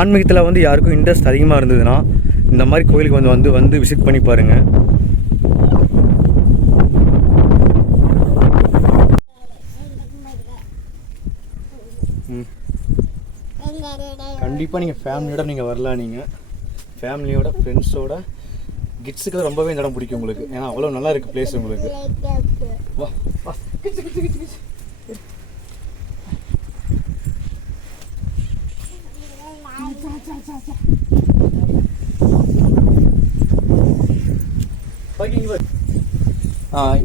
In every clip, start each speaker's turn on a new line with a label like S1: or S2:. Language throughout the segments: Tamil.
S1: ஆன்மீகத்தில் வந்து யாருக்கும் இன்ட்ரெஸ்ட் அதிகமாக இருந்ததுன்னா இந்த மாதிரி கோயிலுக்கு வந்து வந்து வந்து விசிட் பண்ணி பாருங்கள் கண்டிப்பாக நீங்கள் ஃபேமிலியோட நீங்கள் வரலாம் நீங்கள் ஃபேமிலியோட ஃப்ரெண்ட்ஸோட கிட்ஸுக்கு ரொம்பவே இந்த இடம் பிடிக்கும் உங்களுக்கு. ஏன்னா அவ்வளோ நல்லா இருக்குது பிளேஸ் உங்களுக்கு. வா வா.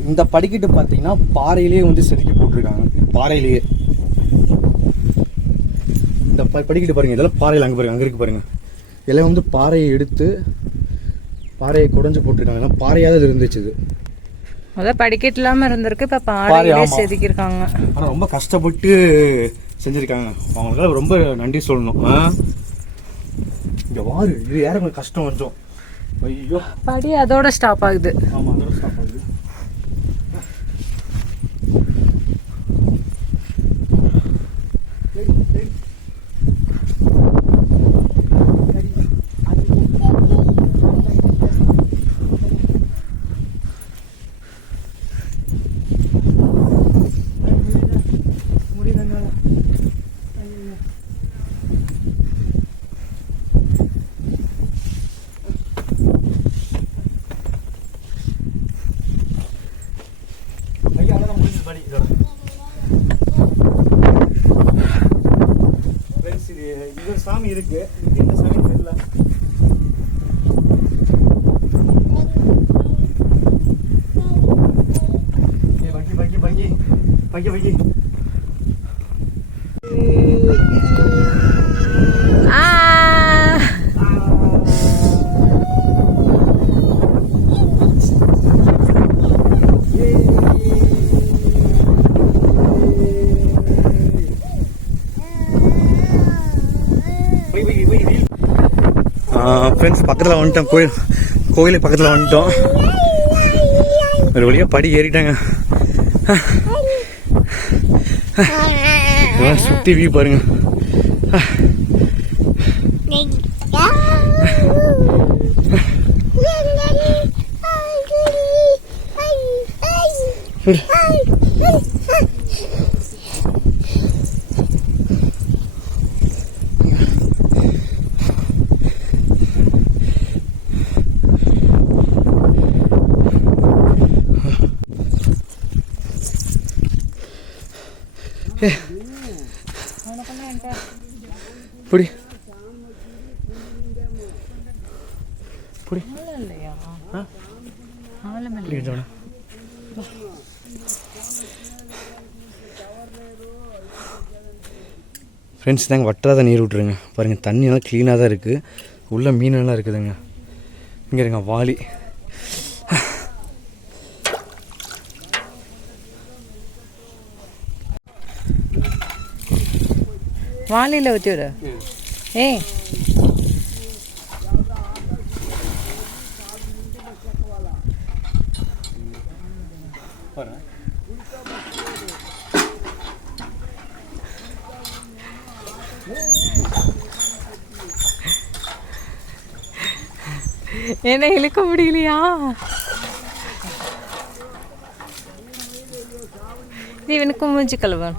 S1: இந்த படிக்கட்டு பார்த்தீங்கன்னா பாறையிலேயே வந்து செதுக்கி போட்டிருக்காங்க. பாறையிலேயே. இந்த படிக்கட்டு பாருங்க இதெல்லாம் பாறையில் அங்கே பாருங்க அங்கே இருக்கு பாருங்க. இதெல்லாம் வந்து பாறையை எடுத்து பாறையை குடஞ்சு போட்டிருக்காங்க. இதெல்லாம் பாறையாக இது இருந்துச்சு இது.
S2: அதான் படிக்கட்டு இல்லாம இருந்திருக்கு இப்ப
S1: பாறை,
S2: பாறையிலே
S1: ஆமா.
S2: செதுக்கியிருக்காங்க.
S1: ஆனால் ரொம்ப கஷ்டப்பட்டு செஞ்சுருக்காங்க. அவங்களுக்கெல்லாம் ரொம்ப நன்றி சொல்லணும். இங்கே வாரு. இது ஏற கொஞ்சம் கஷ்டம் கொஞ்சம். ஐயோ.
S2: படி அதோட ஸ்டாப் ஆகுது.
S1: ஆமாம் அதோட ஸ்டாப் ஆகுது ஐயா அவ்வளோதான் முடிஞ்சது படி இதோட ஃப்ரெண்ட்ஸ் இது இது ஒரு சாமி இருக்கு. ஃப்ரெண்ட்ஸ் பக்கத்தில் வந்துட்டோம். கோயில் கோயிலுக்கு பக்கத்தில் வந்துட்டோம். ஒரு வழியாக படி ஏறிட்டாங்க. சுற்றி வியூ பாருங்க. புடி புடி.
S2: இல்லையா
S1: ஃப்ரெண்ட்ஸ் தாங்க வட்டாத நீர் விட்ருங்க பாருங்கள் தண்ணியெல்லாம் க்ளீனாக தான் இருக்குது உள்ளே மீனெல்லாம் இருக்குதுங்க. இங்கே இருங்க வாளி.
S2: வாளியில ஊற்றி விடு. ஏ என்ன இழுக்க முடியலையா? இது இவனுக்கு மூஞ்சி கழுவன்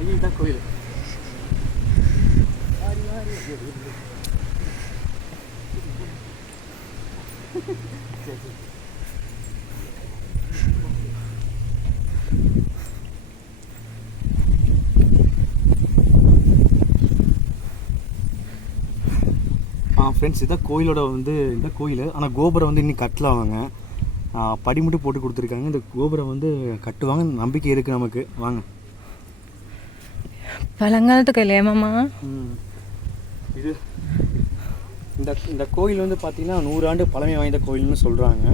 S1: ஐயா கோயில் ஆ ஃப்ரெண்ட்ஸ் இதான் கோயிலோட வந்து இந்த கோயில். ஆனால் கோபுரம் வந்து இன்னும் கட்டல அவங்க படி மட்டும் போட்டு கொடுத்துருக்காங்க. இந்த கோபுரம் வந்து கட்டுவாங்க. நம்பிக்கை இருக்குது நமக்கு. வாங்க.
S2: பழங்காலத்து கையில் ஏமாமா
S1: இது இந்த இந்த கோயில் வந்து பார்த்தீங்கன்னா நூறாண்டு பழமை வாய்ந்த கோயில்னு சொல்கிறாங்க